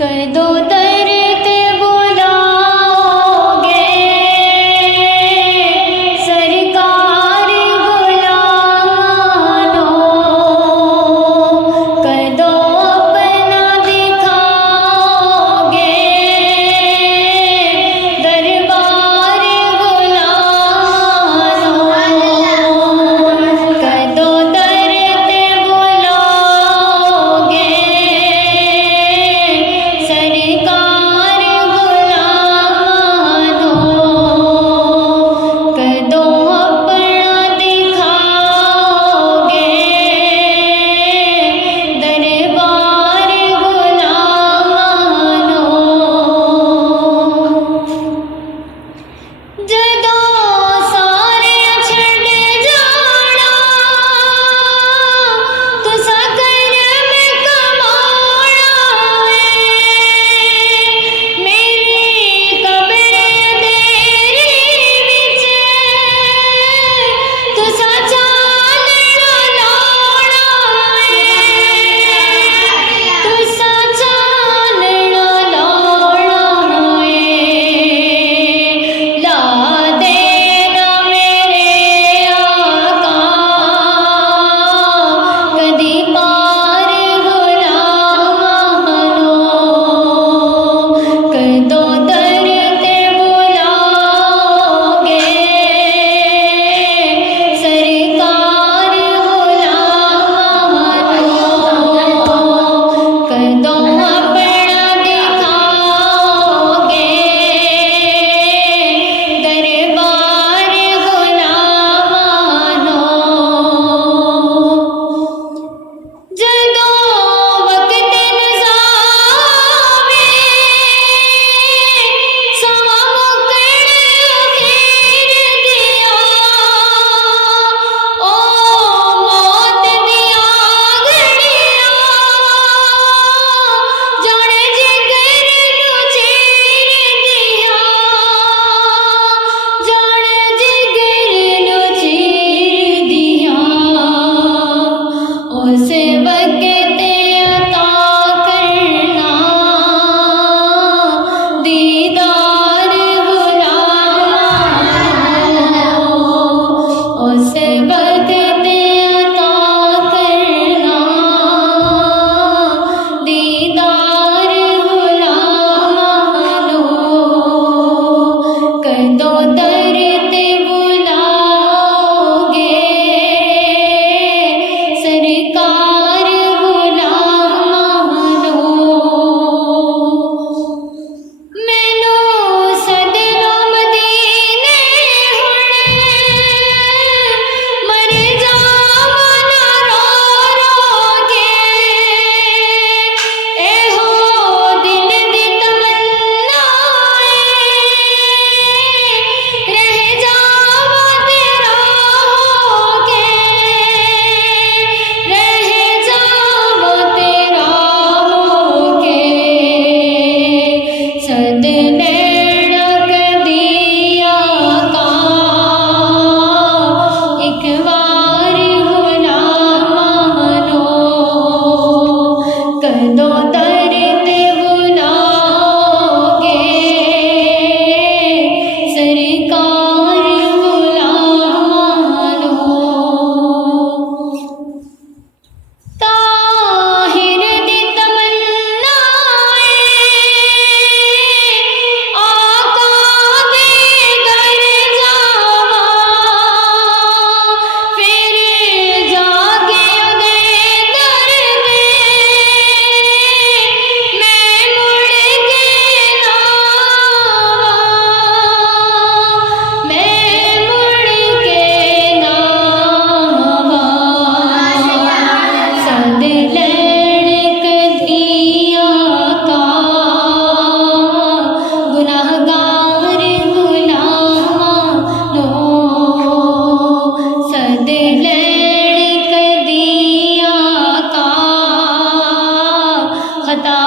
कदों दर्द बुलाओगे सरकार बुला लो, कदों अपना दिखाओगे दरबार बुला लो, कदों दर्द बुलाओगे सरकार बुला लो, कदों अपना दिखाओगे दरबार बुला लो। जदों सारे छड़ जाना तुसा कर्म कमाना है, मेरी कब्र अंधेरी विच तुसा चानना लाना है, तुसा चानना लाना है। ला देना मेरे आका कदी पार बुला लो, कदों दर्द बुलाओगे सरकार बुला लो, कदों अपना दिखाओगे दरबार बुला लो। जदों वक्त नज़ावे सवा मुकण अखीर दिया, ओ मौत दिया घड़िया जाने जिगर नू चीर दिया, जाने जिगर नू चीर दिया। उस वक्त अता करना दीदार बुला लो, उस वक्त अता करना दीदार बुला लो, कदों दर्द बुलाओगे सरकार बुला लो। मैनू सदनो मदीने हुण मर जावां ना रो रो के, एहो दिल दी तमन्ना रह जावां तेरा होके, रह जावां तेरा होके। सद लैना कदी आका एक बार बुला लो, कदों दर्द बुलाओगे सरकार बुला लो। ताहिर दी तमन्ना आका दे घर जावां, फिर जाके उदे दर ते मैं मुड़ के ना आवां, मैं मुड़ के ना आवां। सद लैण कदी आका गुनाहगार बुला लो, सद लैण कदी आका खता